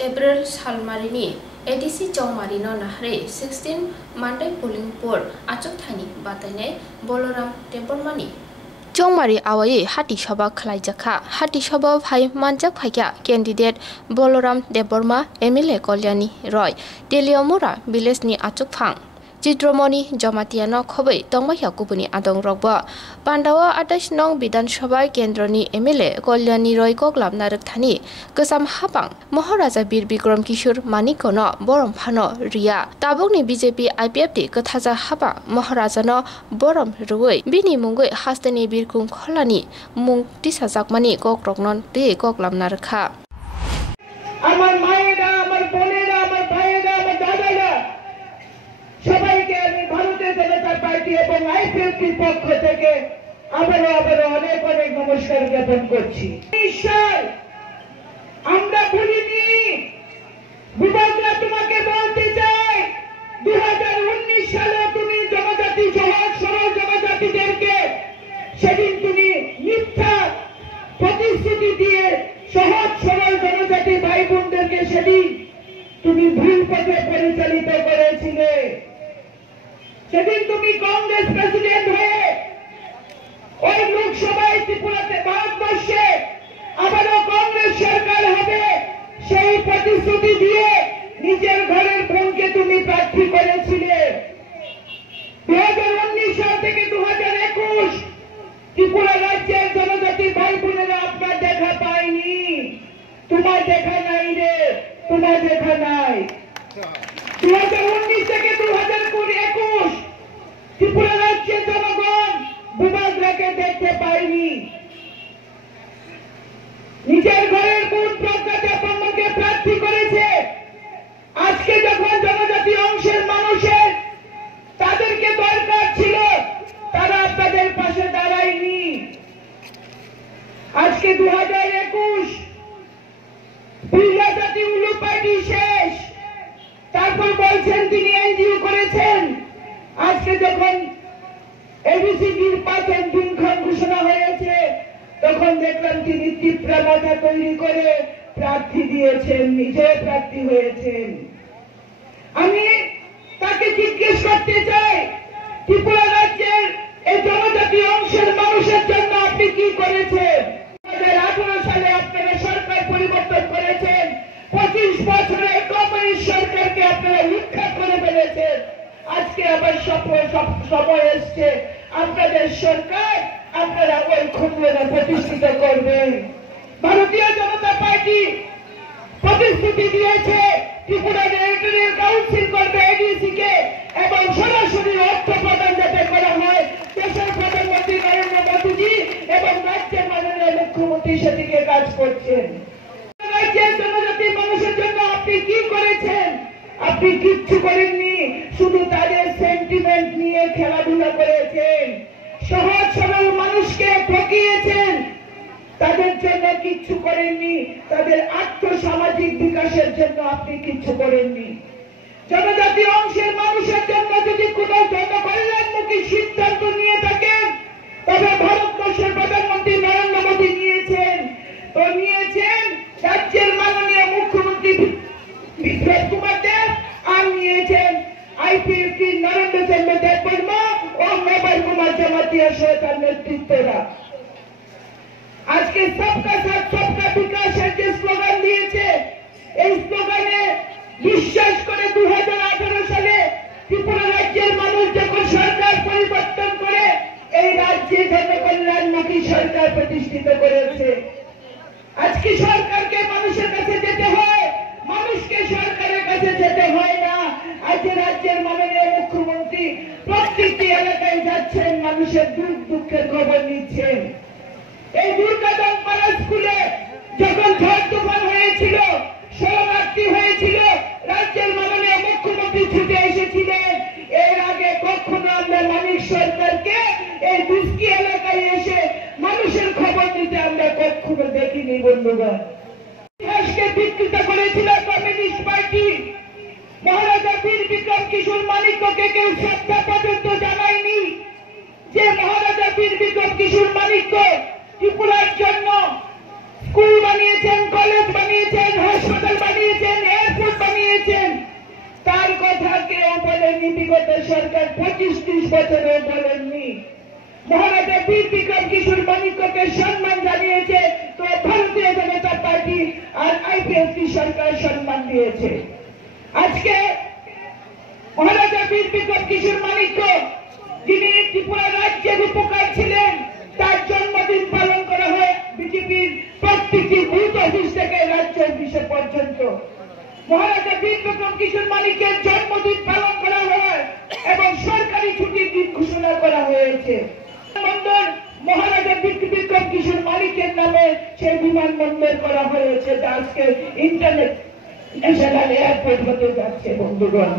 April Salmarini, ADC Chongmarino Nahre, 16 Monday Polling Board, Achok Thani, Batane, Boloram Tempormani. Chongmari Awaye, Hati Shaba Klaijaka, Hati Shaba Hai Manjak Haya, candidate Boloram Deborma, Emile Kolyani, Roy, Deliomura, Bilesni Achok Pang. Chitromoni Jamatiano Kobe, Tongmaya Kupuni Adong Rogba, Pandawa Atash Nong Bidan Shabai Kendroni Emile, Kolyani Roy Koklam Naraktani, Gosam Hapang, Moharaza Bir Bikram Kishur, Manikono, Borom Pano, Ria, Taboni BJP IPFT, Kataza Hapa, Moharazano, Borom Rui, Bini Mungwe, Hastani Birkum Kolani, Mung Tisazakmani, Kokrognon, De Koklam Naraka. আমার মায়েরা আমার বোনেরা আমার ভাইয়েরা আমার দাদারা সবাইকে আমি ভারতীয় জনতা পার্টি এবং আইপিএফটির পক্ষ থেকে আবারও অনেক অনেক নমস্কার জ্ঞাপন করছি। ঈশ্বর আমরা ভুলিনি, বিভাগরা তোমাকে বলতে চাই 2019 সালে তুমি জনজাতি সহজ সরল জনজাতিদেরকে সেদিন তুমি মিথ্যা প্রতিশ্রুতি দিয়ে সহজ সরল জনজাতি ভাই বোনদেরকে সেদিন তুমি ভুল পথে পরিচালিত করেছিলে। সেদিন তুমি কংগ্রেস প্রেসিডেন্ট হয়ে ওই লোকসভায় ত্রিপুরাতে ভারতবর্ষে আবারও কংগ্রেস সরকার হবে সেই প্রতিশ্রুতি দিয়ে নিজের ঘরের বোনকে তুমি প্রার্থী করেছিলে। 2019 সাল থেকে 2021 ত্রিপুরা রাজ্যের জনজাতি ভাই বোনেরা আপনার দেখা পায়নি, তোমার দেখা নাই রে, তোমার দেখা নাই। 2019 থেকে 2021 ত্রিপুরা রাজ্যের জনগণ বিভাগরাকে দেখতে পায়নি। নিজের ঘরের বোন প্রজ্ঞা দেববর্মাকে প্রার্থী করেছে। আজকে যখন জনজাতি অংশের মানুষের তাদেরকে দরকার ছিল তারা আপনাদের পাশে দাঁড়ায়নি। আজকে 2021 জাতি উলু পার্টি শেষ, তারপর বলছেন তিনি এনজিও করেছেন। আজকে যখন এবিসি নির্বাচন দিনক্ষণ ঘোষণা হয়েছে তখন দেখলাম তিনি তীব্র মাথা তৈরি করে প্রার্থী দিয়েছেন, নিজে প্রার্থী হয়েছেন। আমি তাকে জিজ্ঞেস করতে চাই ত্রিপুরা রাজ্যের এই জনজাতি অংশের মানুষের জন্য আপনি কি করেছেন? 2018 সালে আপনারা সরকার পরিবর্তন করেছেন, 25 বছরে কমিউনিস্ট সরকারকে আপনারা উৎখাত করে ফেলেছেন। আজকে আবার সময় এসছে আপনাদের সরকার আপনারা ওই খুনলেরা প্রতিষ্ঠিত করবেন। ভারতীয় জনতা পার্টি প্রতিশ্রুতি দিয়েছে ত্রিপুরা টেরিটরিয়াল কাউন্সিল করবে এডিসি কে এবং সরাসরি অর্থ প্রদান যাতে করা হয়। দেশের প্রধানমন্ত্রী নরেন্দ্র মোদীজি এবং রাজ্যের মাননীয় মুখ্যমন্ত্রী সেদিকে কাজ করছেন। রাজ্যের জনজাতি মানুষের জন্য আপনি কি করেছেন? আপনি কিচ্ছু করেননি, শুধু তাদের সেন্টিমেন্ট নিয়ে খেলাধুলা করেছেন, সহজ সরল মানুষকে ঠকিয়েছেন, তাদের জন্য কিচ্ছু করেননি, তাদের আর্থসামাজিক বিকাশের জন্য আপনি কিচ্ছু করেননি। জনজাতি অংশের মানুষের জন্য যদি কোন জনকল্যাণমুখী সিদ্ধান্ত নিয়ে থাকেন তবে ভারতবর্ষের প্রধানমন্ত্রী নরেন্দ্র মোদী নিয়েছেন, তো নিয়েছেন রাজ্যের মাননীয় মুখ্যমন্ত্রী বিপ্লব কুমার দেব আর নিয়েছেন আইপিএফটি নরেন্দ্র চন্দ্র দেববর্মা ও মেবার কুমার জমাতিয়া সহ তার নেতৃত্বরা। আজকে সবকা সাথ সবকা বিকাশের যে স্লোগান দিয়েছে, এই স্লোগানে বিশ্বাস করে 2018 সালে ত্রিপুরা রাজ্যের মানুষ যখন সরকার পরিবর্তন করে এই রাজ্যে জনকল্যাণমুখী সরকার প্রতিষ্ঠিত করেছে। আজকে সরকারকে মানুষের কাছে যেতে হয়, মানুষকে সরকারের কাছে যেতে হয় না। আজকে রাজ্যের মাননীয় মুখ্যমন্ত্রী প্রত্যেকটি এলাকায় যাচ্ছেন, মানুষের দুঃখ দুঃখের খবর নিচ্ছেন। এই দুর্গাদান পাড়া স্কুলে যখন ঝড় তুফান হয়েছিল, শরণার্থী হয়েছিল, রাজ্যের মাননীয় মুখ্যমন্ত্রী ছুটে এসেছিলেন। এর আগে কখনো আমরা মানিক সরকারকে এই দুষ্কি এলাকায় এসে মানুষের খবর নিতে আমরা কখনো দেখিনি। বন্ধুগণ, ইতিহাসকে বিকৃত করেছিল কমিউনিস্ট পার্টি। মহারাজা বীর বিক্রম কিশোর মানিক্যকে কেউ শ্রদ্ধা পর্যন্ত জানায়নি। যে মহারাজা বীর বিক্রম কিশোর মানিক্য ত্রিপুরার জন্য স্কুল বানিয়েছেন, কলেজ বানিয়েছেন, হাসপাতাল বানিয়েছেন, বছরেও বলেননি। মহারাজা বীর বিক্রম কিশোর মানিক্যকে সম্মান জানিয়েছে তো ভারতীয় জনতা পার্টি আর আইপিএফটি সরকার সম্মান দিয়েছে। আজকে মহারাজা বীর বিক্রম কিশোর মানিক্য, যিনি ত্রিপুরা রাজ্যের উপকার ছিলেন, তার জন্মদিন পালন করা হয় বিজেপির প্রত্যেকটি বুথ অফিস থেকে রাজ্য অফিসে পর্যন্ত। মহারাজা বীর বিক্রম কিশোর মানিক্যের জন্মদিন পালন করা হয় এবং সরকারি ছুটির দিন ঘোষণা করা হয়েছে। বিমানবন্দর মহারাজা বীর বিক্রম কিশোর মানিক্যের নামে সেই বিমানবন্দর করা হয়েছে, যা আজকে ইন্টারন্যাশনাল এয়ারপোর্ট হতে যাচ্ছে। বন্ধুগণ,